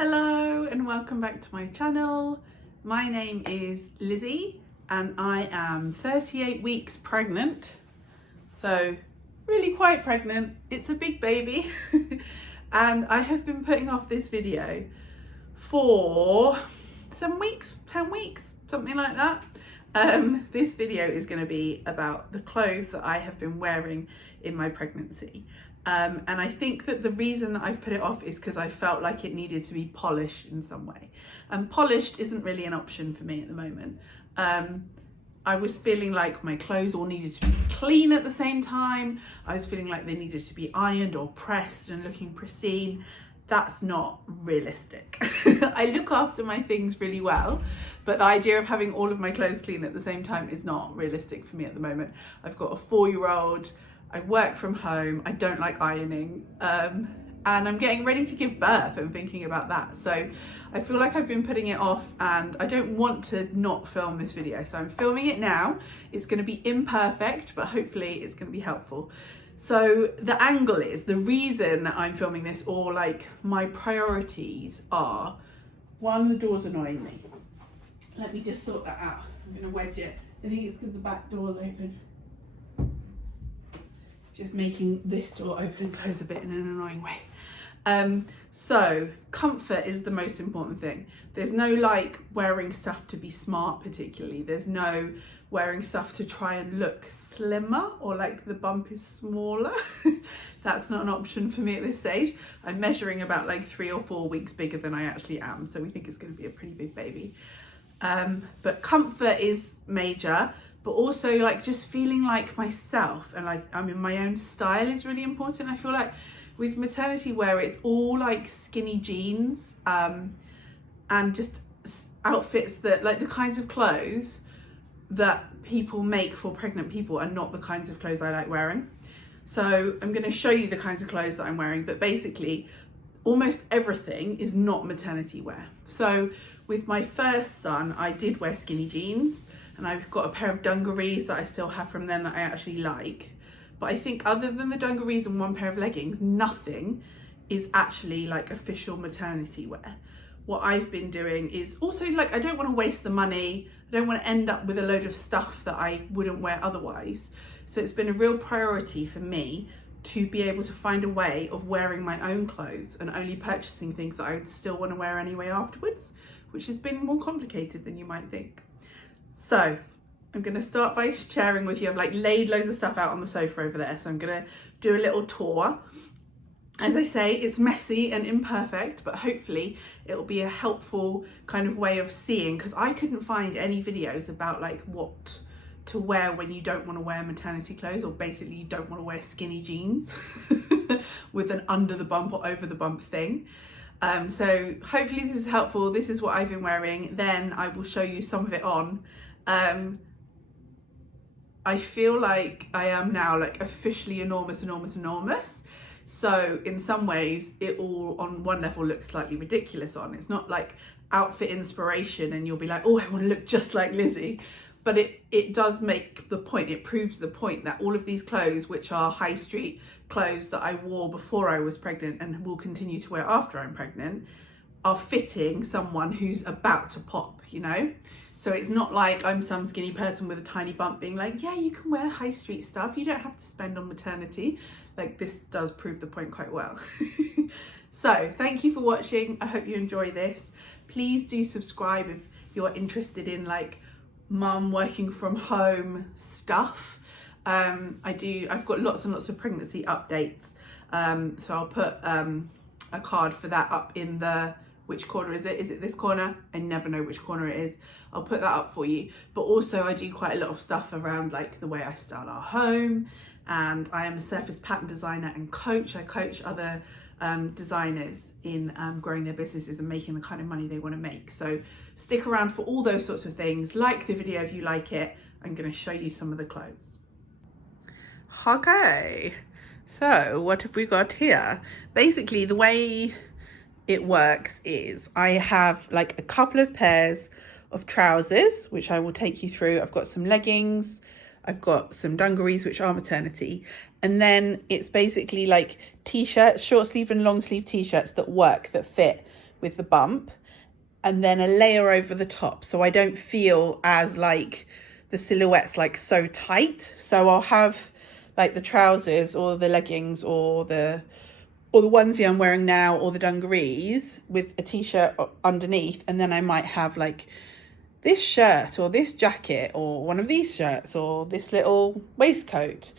Hello and welcome back to my channel. My name is Lizzie and I am 38 weeks pregnant, so really quite pregnant. It's a big baby and I have been putting off this video for 7 weeks, 10 weeks, something like that. This video is going to be about the clothes that I have been wearing in my pregnancy. And I think that the reason that I've put it off is because I felt like it needed to be polished in some way. And polished isn't really an option for me at the moment. I was feeling like my clothes all needed to be clean at the same time. I was feeling like they needed to be ironed or pressed and looking pristine. That's not realistic. I look after my things really well, but the idea of having all of my clothes clean at the same time is not realistic for me at the moment. I've got a 4-year-old. I work from home, I don't like ironing, and I'm getting ready to give birth and thinking about that. So I feel like I've been putting it off and I don't want to not film this video. So I'm filming it now. It's going to be imperfect, but hopefully it's going to be helpful. So the angle is, the reason I'm filming this, or like my priorities are, one, the door's annoying me. Let me just sort that out. I'm going to wedge it. I think it's because the back door's open. Just making this door open and close a bit in an annoying way. So comfort is the most important thing. There's no like wearing stuff to be smart particularly. There's no wearing stuff to try and look slimmer or like the bump is smaller. That's not an option for me at this stage. I'm measuring about like 3 or 4 weeks bigger than I actually am. So we think it's going to be a pretty big baby. But comfort is major. But also like just feeling like myself and like I'm in my own style is really important. I feel like with maternity wear, it's all like skinny jeans and just outfits that like the kinds of clothes that people make for pregnant people are not the kinds of clothes I like wearing. So I'm going to show you the kinds of clothes that I'm wearing, but basically almost everything is not maternity wear. So with my first son, I did wear skinny jeans. And I've got a pair of dungarees that I still have from then that I actually like. But I think other than the dungarees and one pair of leggings, nothing is actually like official maternity wear. What I've been doing is also like, I don't want to waste the money. I don't want to end up with a load of stuff that I wouldn't wear otherwise. So it's been a real priority for me to be able to find a way of wearing my own clothes and only purchasing things that I would still want to wear anyway afterwards, which has been more complicated than you might think. So I'm going to start by sharing with you. I've like laid loads of stuff out on the sofa over there. So I'm going to do a little tour. As I say, it's messy and imperfect, but hopefully it'll be a helpful kind of way of seeing, because I couldn't find any videos about like what to wear when you don't want to wear maternity clothes, or basically you don't want to wear skinny jeans with an under the bump or over the bump thing. So hopefully this is helpful. This is what I've been wearing. Then I will show you some of it on. I feel like I am now like officially enormous. So in some ways it all on one level looks slightly ridiculous on. It's not like outfit inspiration and you'll be like, oh, I want to look just like Lizzie. But it does make the point, it proves the point that all of these clothes, which are high street clothes that I wore before I was pregnant and will continue to wear after I'm pregnant, are fitting someone who's about to pop, you know? So it's not like I'm some skinny person with a tiny bump being like, yeah, you can wear high street stuff. You don't have to spend on maternity. Like, this does prove the point quite well. So thank you for watching. I hope you enjoy this. Please do subscribe if you're interested in like mum working from home stuff. I've got lots and lots of pregnancy updates. So I'll put a card for that up in the, which corner is it? Is it this corner? I never know which corner it is. I'll put that up for you. But also I do quite a lot of stuff around like the way I style our home, and I am a surface pattern designer and coach. I coach other designers in growing their businesses and making the kind of money they want to make. So stick around for all those sorts of things. Like the video if you like it. I'm going to show you some of the clothes. Okay, so what have we got here? Basically the way it works is I have like a couple of pairs of trousers, which I will take you through. I've got some leggings, I've got some dungarees, which are maternity. And then it's basically like t-shirts, short sleeve and long sleeve t-shirts that work, that fit with the bump, and then a layer over the top, so I don't feel as like the silhouette's like so tight. So I'll have like the trousers or the leggings or the onesie I'm wearing now or the dungarees with a t-shirt underneath, and then I might have like this shirt or this jacket or one of these shirts or this little waistcoat,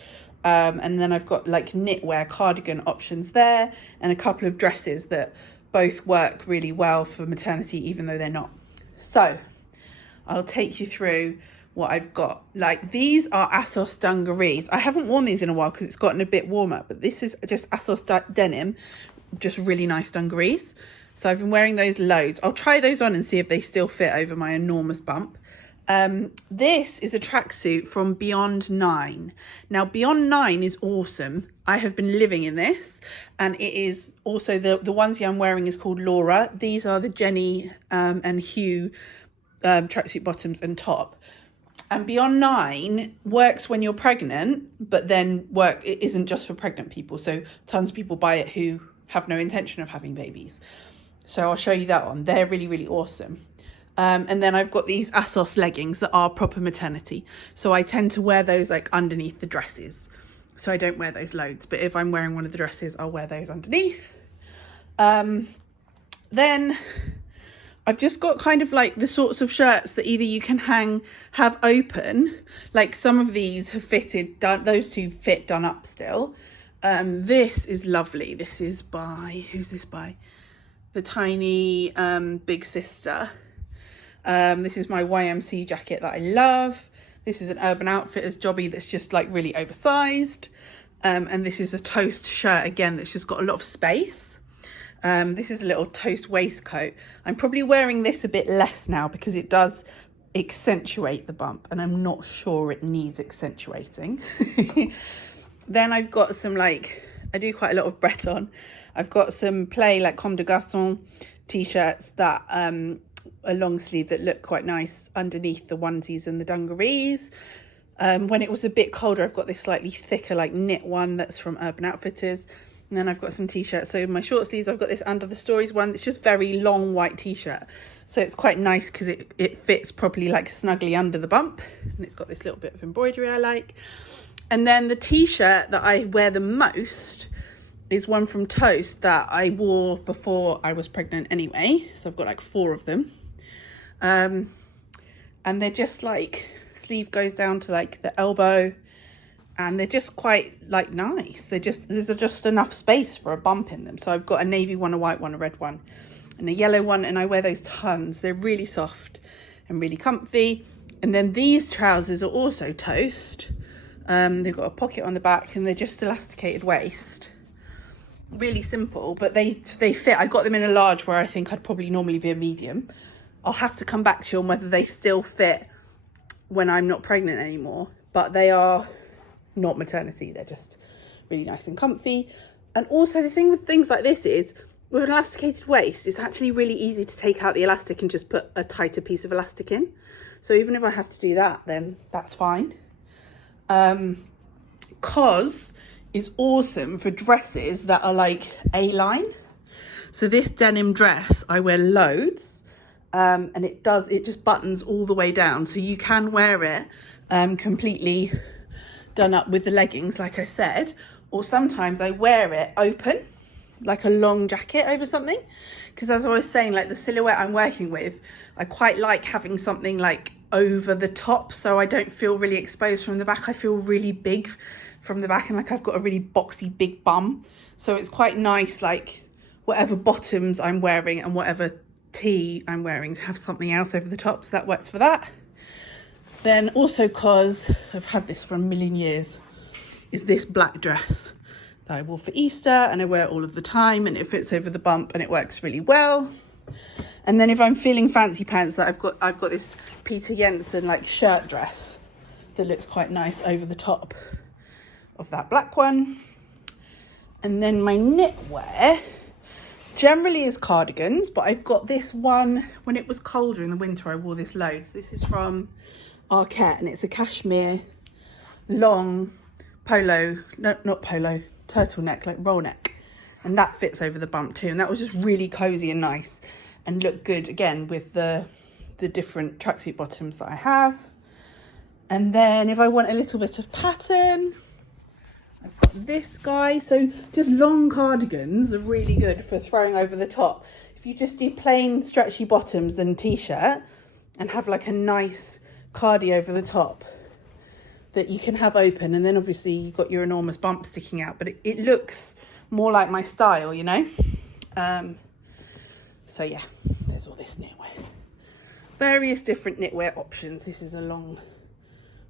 and then I've got like knitwear cardigan options there, and a couple of dresses that both work really well for maternity even though they're not. So I'll take you through what I've got. Like, these are Asos Dungarees. I haven't worn these in a while because it's gotten a bit warmer, but this is just Asos Denim, just really nice dungarees. So I've been wearing those loads. I'll try those on and see if they still fit over my enormous bump. This is a tracksuit from Beyond 9. Now, Beyond 9 is awesome. I have been living in this, and it is also the onesie I'm wearing is called Laura. These are the Jenny and Hugh tracksuit bottoms and top. And Beyond 9 works when you're pregnant, but then it isn't just for pregnant people. So tons of people buy it who have no intention of having babies. So I'll show you that one. They're really, really awesome. And then I've got these Asos leggings that are proper maternity. So I tend to wear those like underneath the dresses. So I don't wear those loads, but if I'm wearing one of the dresses, I'll wear those underneath. Then I've just got kind of like the sorts of shirts that either you can have open, like some of these have those two fit done up still. This is lovely. This is by, who's this by? The Tiny Big Sister. This is my YMC jacket that I love. This is an Urban Outfitters jobby that's just like really oversized. And this is a toast shirt again that's just got a lot of space. This is a little toast waistcoat. I'm probably wearing this a bit less now because it does accentuate the bump, and I'm not sure it needs accentuating. Then I've got some, like, I do quite a lot of Breton. I've got some play like Comme des Garçons t-shirts that are long sleeve that look quite nice underneath the onesies and the dungarees. When it was a bit colder, I've got this slightly thicker like knit one that's from Urban Outfitters. And then I've got some t-shirts. So my short sleeves, I've got this Under the Stories one. It's just very long white t-shirt. So it's quite nice because it fits properly like snugly under the bump. And it's got this little bit of embroidery I like. And then the t-shirt that I wear the most is one from Toast that I wore before I was pregnant anyway. So I've got like 4 of them. And they're just like, sleeve goes down to like the elbow. And they're just quite like nice. There's just enough space for a bump in them. So I've got a navy one, a white one, a red one, and a yellow one. And I wear those tons. They're really soft and really comfy. And then these trousers are also Toast. They've got a pocket on the back and they're just elasticated waist. Really simple, but they fit. I got them in a large where I think I'd probably normally be a medium. I'll have to come back to you on whether they still fit when I'm not pregnant anymore. But they are not maternity, they're just really nice and comfy. And also the thing with things like this is, with an elasticated waist, it's actually really easy to take out the elastic and just put a tighter piece of elastic in. So even if I have to do that, then that's fine. COS is awesome for dresses that are like A-line. So this denim dress I wear loads, and it just buttons all the way down, so you can wear it completely done up with the leggings, like I said, or sometimes I wear it open, like a long jacket over something, because as I was saying, like the silhouette I'm working with, I quite like having something like over the top so I don't feel really exposed from the back. I feel really big from the back and like I've got a really boxy big bum, so it's quite nice, like whatever bottoms I'm wearing and whatever tee I'm wearing, to have something else over the top, so that works for that. Then also, cause I've had this for a million years, is this black dress that I wore for Easter and I wear it all of the time, and it fits over the bump and it works really well. And then if I'm feeling fancy pants, that I've got this Peter Jensen like shirt dress that looks quite nice over the top of that black one. And then my knitwear generally is cardigans, but I've got this one, when it was colder in the winter I wore this loads. This is from Arquette and it's a cashmere long polo, no, not polo, turtleneck, like roll neck. and that fits over the bump too, and that was just really cozy and nice and looked good again with the different tracksuit bottoms that I have. And then if I want a little bit of pattern, I've got this guy. So just long cardigans are really good for throwing over the top. If you just do plain stretchy bottoms and t-shirt and have like a nice cardi over the top that you can have open, and then obviously you've got your enormous bump sticking out, but it looks more like my style, you know. So yeah, there's all this knitwear, various different knitwear options. This is a long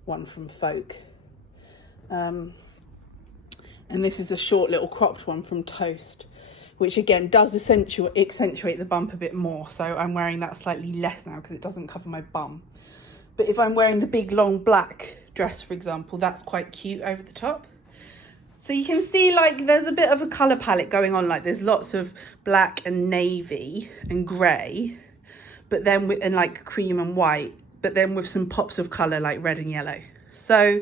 one from Folk, and this is a short little cropped one from Toast, which again does accentuate the bump a bit more. So I'm wearing that slightly less now because it doesn't cover my bum. But if I'm wearing the big long black dress, for example, that's quite cute over the top. So you can see like there's a bit of a colour palette going on. Like there's lots of black and navy and grey, but then and like cream and white, but then with some pops of colour like red and yellow. So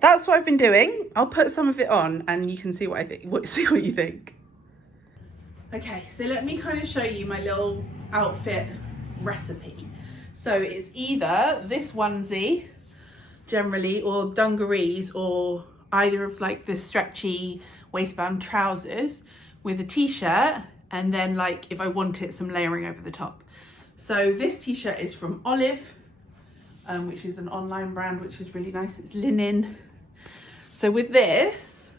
that's what I've been doing. I'll put some of it on and you can see what I think. See what you think. Okay, so let me kind of show you my little outfit recipe. So it's either this onesie generally, or dungarees, or either of like the stretchy waistband trousers with a t-shirt, and then like if I want it, some layering over the top. So this t-shirt is from Olive, which is an online brand, which is really nice. It's linen. So with this,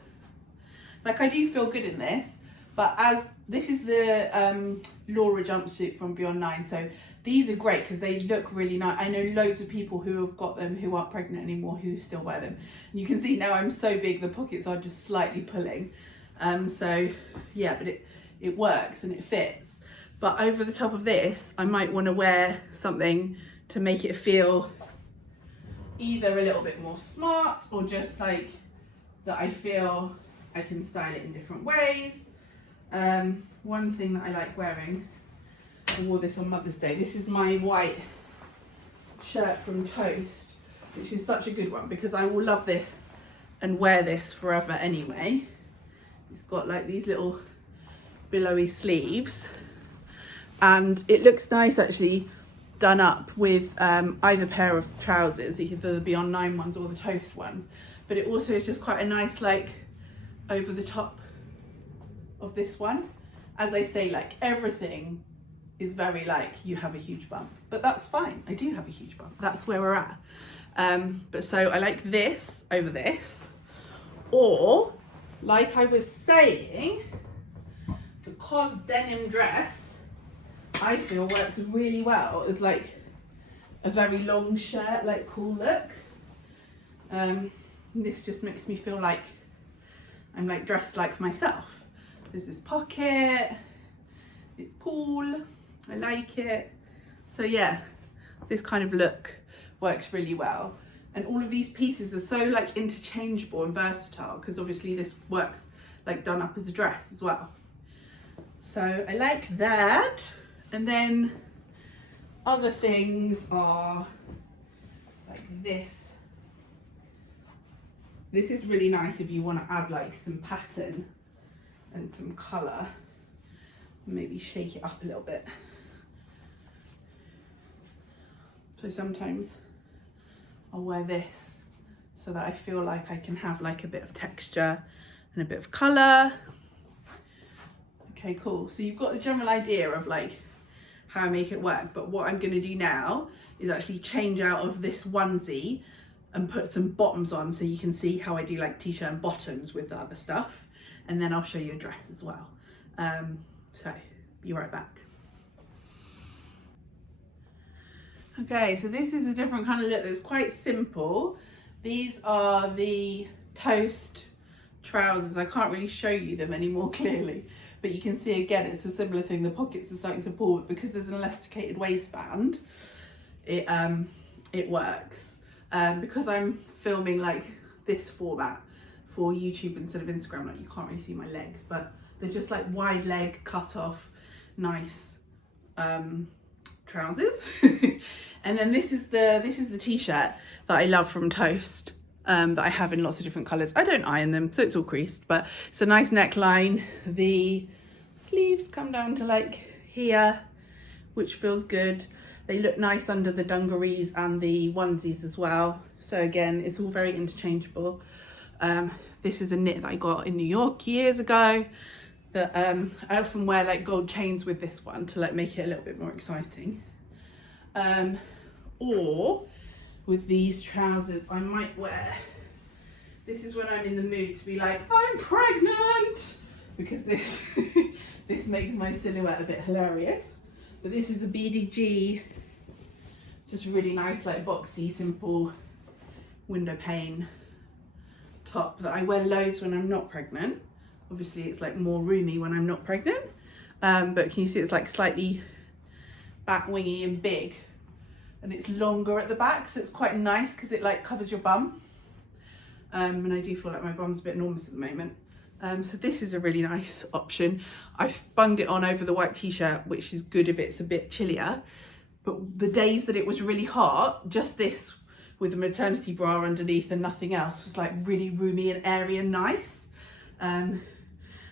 like I do feel good in this, but as this is the Laura jumpsuit from Beyond 9. So these are great because they look really nice. I know loads of people who have got them who aren't pregnant anymore who still wear them. And you can see now I'm so big, the pockets are just slightly pulling. So yeah, but it works and it fits. But over the top of this, I might want to wear something to make it feel either a little bit more smart or just like that I feel I can style it in different ways. One thing that I like wearing, I wore this on Mother's Day. This is my white shirt from Toast, which is such a good one because I will love this and wear this forever anyway. It's got like these little billowy sleeves and it looks nice actually done up with either pair of trousers, either the Beyond 9 ones or the Toast ones. But it also is just quite a nice like over the top of this one. As I say, like everything is very like you have a huge bump, but that's fine. I do have a huge bump. That's where we're at. But so I like this over this, or like I was saying, the Asos Denim Dress I feel works really well as like a very long shirt, like cool look. This just makes me feel like I'm like dressed like myself. There's this pocket, it's cool, I like it. So yeah, this kind of look works really well. And all of these pieces are so like interchangeable and versatile because obviously this works like done up as a dress as well. So I like that. And then other things are like this. This is really nice if you want to add like some pattern and some colour. Maybe shake it up a little bit. So sometimes I'll wear this so that I feel like I can have like a bit of texture and a bit of colour. Okay, cool. So you've got the general idea of like how I make it work, but what I'm going to do now is actually change out of this onesie and put some bottoms on so you can see how I do like t-shirt and bottoms with the other stuff, and then I'll show you a dress as well. So be right back. Okay, so this is a different kind of look that's quite simple. These are the Toast trousers. I can't really show you them any more clearly, but you can see again it's a similar thing. The pockets are starting to pull, but because there's an elasticated waistband, it works. Because I'm filming like this format for YouTube instead of Instagram, like you can't really see my legs, but they're just like wide leg cut off, nice trousers. And then this is the t-shirt that I love from Toast. that I have in lots of different colours. I don't iron them, so it's all creased, but it's a nice neckline. The sleeves come down to like here, which feels good. They look nice under the dungarees and the onesies as well. So again, it's all very interchangeable. This is a knit that I got in New York years ago that I often wear like gold chains with this one to like make it a little bit more exciting. Or with these trousers, I might wear, this is when I'm in the mood to be like, I'm pregnant, because this this makes my silhouette a bit hilarious. But this is a BDG, just really nice, like boxy, simple window pane top that I wear loads when I'm not pregnant. Obviously it's like more roomy when I'm not pregnant, but can you see it's like slightly back wingy and big, and it's longer at the back, so it's quite nice because it like covers your bum, and I do feel like my bum's a bit enormous at the moment. So this is a really nice option. I've bunged it on over the white t-shirt, which is good if it's a bit chillier, but the days that it was really hot, just this with a maternity bra underneath and nothing else was like really roomy and airy and nice.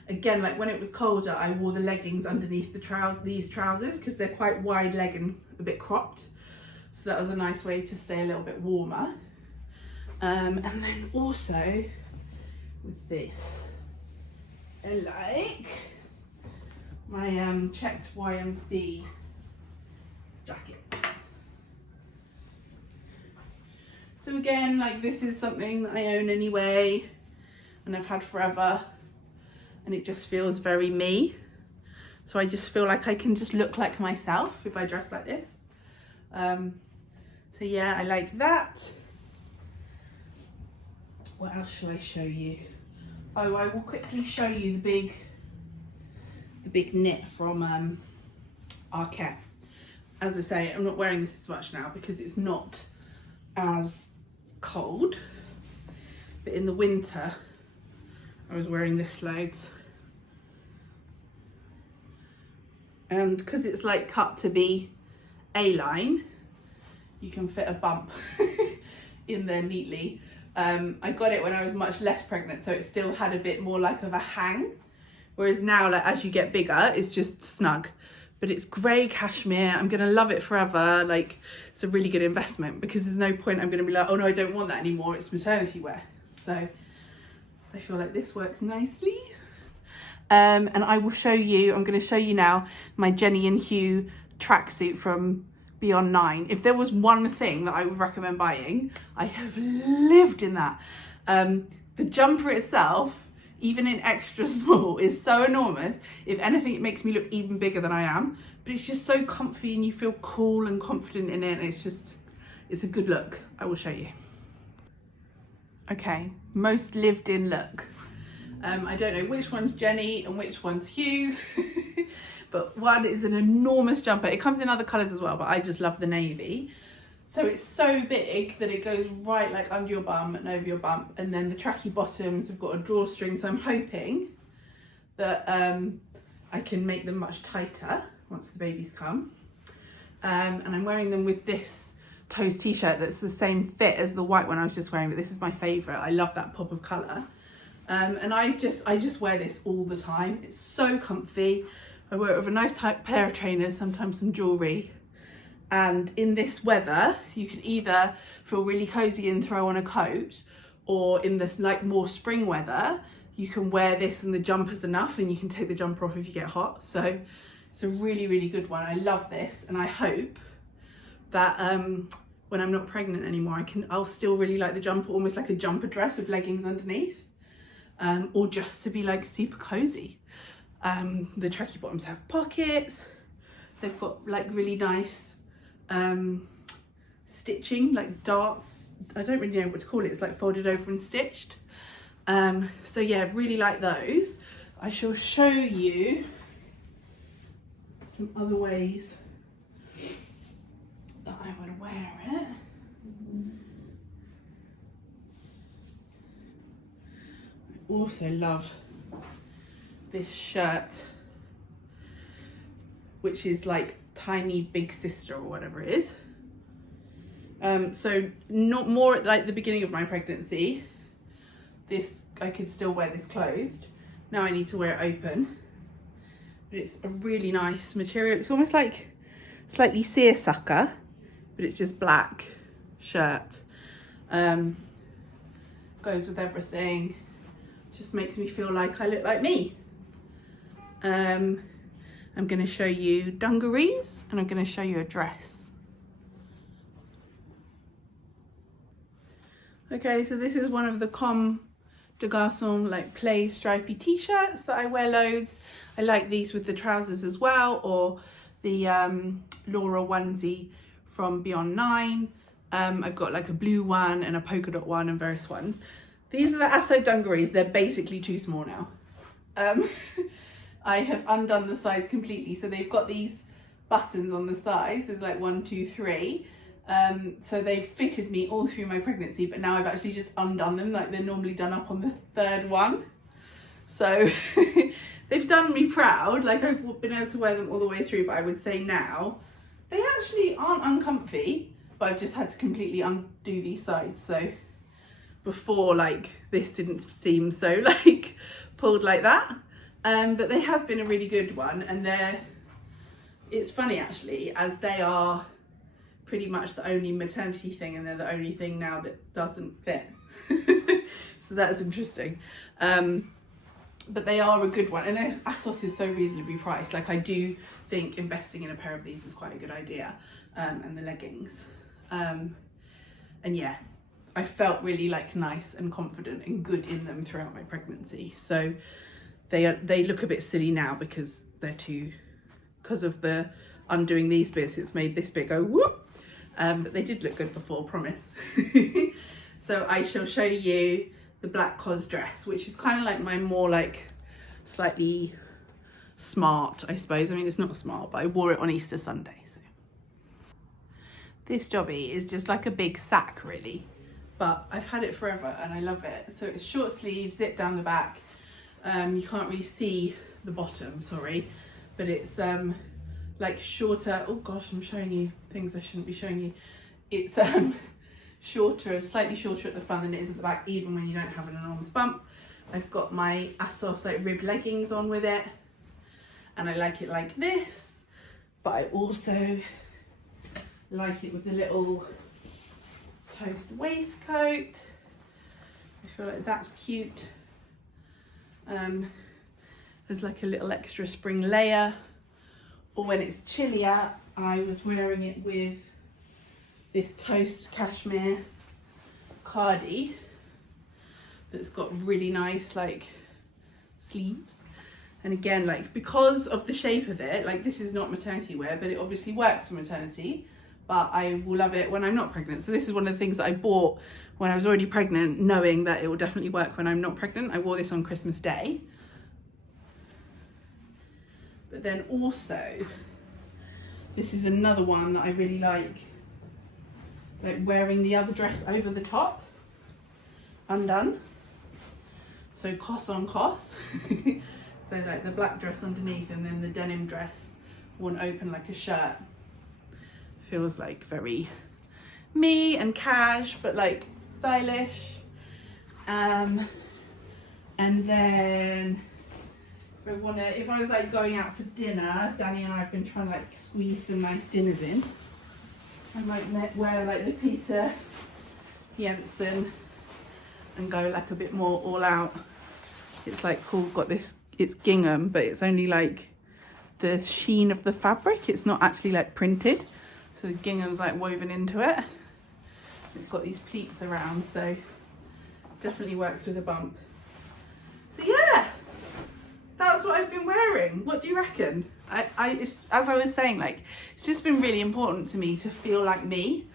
Again, like when it was colder, I wore the leggings underneath these trousers because they're quite wide leg and a bit cropped. So that was a nice way to stay a little bit warmer. And then also with this, I like my checked YMC jacket. So again, like this is something that I own anyway and I've had forever, and it just feels very me. So I just feel like I can just look like myself if I dress like this. So yeah, I like that. What else shall I show you? Oh, I will quickly show you the big knit from Arket. As I say, I'm not wearing this as much now because it's not as cold, but in the winter I was wearing this loads, and because it's like cut to be A-line, you can fit a bump in there neatly. I got it when I was much less pregnant, so it still had a bit more like of a hang, whereas now, like as you get bigger, it's just snug. But it's grey cashmere. I'm gonna love it forever. Like, it's a really good investment because there's no point I'm gonna be like, oh no, I don't want that anymore. It's maternity wear. So I feel like this works nicely. And I will show you, I'm gonna show you now my Jenny and Hugh tracksuit from Beyond 9. If there was one thing that I would recommend buying, I have lived in that. The jumper itself, even in extra small, is so enormous. If anything, it makes me look even bigger than I am, but it's just so comfy and you feel cool and confident in it. It's a good look. I will show you. Okay, most lived in look. I don't know which one's Jenny and which one's Hugh, but one is an enormous jumper. It comes in other colours as well, but I just love the navy. So it's so big that it goes right like under your bum and over your bump, and then the tracky bottoms have got a drawstring, so I'm hoping that I can make them much tighter once the babies come. And I'm wearing them with this toes t-shirt that's the same fit as the white one I was just wearing, but this is my favourite. I love that pop of colour. And I just wear this all the time. It's so comfy. I wear it with a nice tight pair of trainers, sometimes some jewellery. And in this weather, you can either feel really cozy and throw on a coat, or in this like more spring weather, you can wear this and the jumper's enough and you can take the jumper off if you get hot. So it's a really, really good one. I love this, and I hope that when I'm not pregnant anymore, I'll still really like the jumper, almost like a jumper dress with leggings underneath, or just to be like super cozy. The tracky bottoms have pockets. They've got like really nice stitching, like darts. I don't really know what to call it. It's like folded over and stitched. So yeah, really like those. I shall show you some other ways that I would wear it. I also love this shirt, which is like tiny big sister or whatever it is. So not more at like the beginning of my pregnancy, this, I could still wear this closed. Now I need to wear it open. But it's a really nice material. It's almost like slightly seersucker, but it's just black shirt. Goes with everything. Just makes me feel like I look like me. I'm going to show you dungarees and I'm going to show you a dress. Okay, so this is one of the Comme des Garçons like play stripy t-shirts that I wear loads. I like these with the trousers as well, or the Laura onesie from Beyond 9. I've got like a blue one and a polka dot one and various ones. These are the Asos Dungarees. They're basically too small now. I have undone the sides completely. So they've got these buttons on the sides. There's like 1, 2, 3. So they've fitted me all through my pregnancy, but now I've actually just undone them. Like they're normally done up on the 3rd one. So they've done me proud. Like I've been able to wear them all the way through, but I would say now they actually aren't uncomfy, but I've just had to completely undo these sides. So before, like, this didn't seem so like pulled like that. But they have been a really good one, and it's funny actually, as they are pretty much the only maternity thing, and they're the only thing now that doesn't fit. So that's interesting. But they are a good one, and Asos is so reasonably priced. Like I do think investing in a pair of these is quite a good idea. And the leggings. And yeah, I felt really like nice and confident and good in them throughout my pregnancy. So they look a bit silly now because because of the undoing these bits, it's made this bit go whoop. But they did look good before, promise. So I shall show you the black cos dress, which is kind of like my more like slightly smart, I suppose. I mean, it's not smart, but I wore it on Easter Sunday. So this jobby is just like a big sack really, but I've had it forever and I love it. So it's short sleeve, zip down the back. You can't really see the bottom, sorry, but it's like shorter. Oh gosh, I'm showing you things I shouldn't be showing you. It's shorter, slightly shorter at the front than it is at the back, even when you don't have an enormous bump. I've got my Asos like rib leggings on with it, and I like it like this, but I also like it with the little toast waistcoat. I feel like that's cute. There's like a little extra spring layer, or when it's chillier, I was wearing it with this toast cashmere cardi that's got really nice like sleeves. And again, like because of the shape of it, like this is not maternity wear, but it obviously works for maternity, but I will love it when I'm not pregnant. So this is one of the things that I bought when I was already pregnant, knowing that it will definitely work when I'm not pregnant. I wore this on Christmas Day. But then also, this is another one that I really like wearing the other dress over the top, undone. So cos on cos. So like the black dress underneath and then the denim dress worn open like a shirt. Feels like very me and cash, but like stylish. And then if I was like going out for dinner, Danny and I have been trying to like squeeze some nice dinners in. I might wear like the Peter Jensen and go like a bit more all out. It's like cool, got this, it's gingham, but it's only like the sheen of the fabric. It's not actually like printed. So the gingham's like woven into it. It's got these pleats around, so definitely works with a bump. So yeah, that's what I've been wearing. What do you reckon? As I was saying, like, it's just been really important to me to feel like me.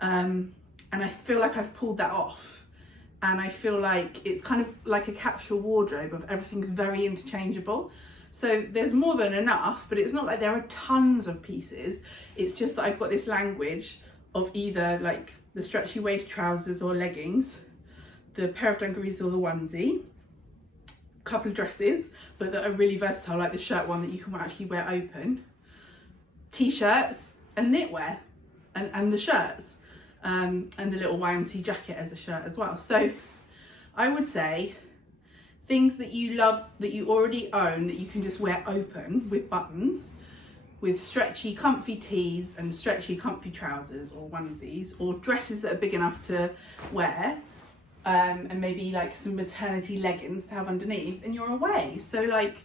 And I feel like I've pulled that off. And I feel like it's kind of like a capsule wardrobe of everything's very interchangeable. So there's more than enough, but it's not like there are tons of pieces. It's just that I've got this language of either like the stretchy waist trousers or leggings, the pair of dungarees or the onesie, couple of dresses, but that are really versatile, like the shirt one that you can actually wear open, t-shirts and knitwear and the shirts. and the little YMC jacket as a shirt as well. So I would say things that you love, that you already own, that you can just wear open with buttons, with stretchy comfy tees and stretchy comfy trousers or onesies, or dresses that are big enough to wear, and maybe like some maternity leggings to have underneath, and you're away. So like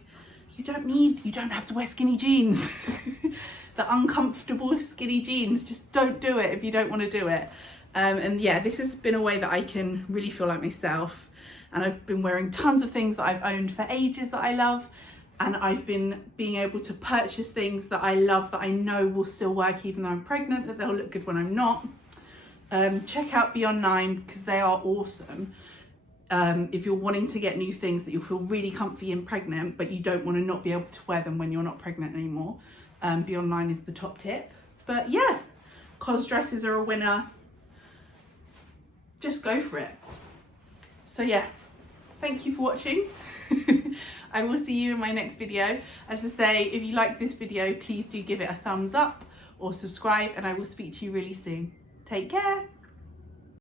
you don't have to wear skinny jeans. The uncomfortable skinny jeans, just don't do it if you don't want to do it. And yeah, this has been a way that I can really feel like myself, and I've been wearing tons of things that I've owned for ages that I love, and I've been being able to purchase things that I love that I know will still work even though I'm pregnant, that they'll look good when I'm not. Check out Beyond 9 because they are awesome. If you're wanting to get new things that you'll feel really comfy and pregnant, but you don't want to not be able to wear them when you're not pregnant anymore, Beyond 9 is the top tip. But yeah, cos dresses are a winner. Just go for it. So yeah, thank you for watching. I will see you in my next video. As I say, if you like this video, please do give it a thumbs up or subscribe, and I will speak to you really soon. Take care.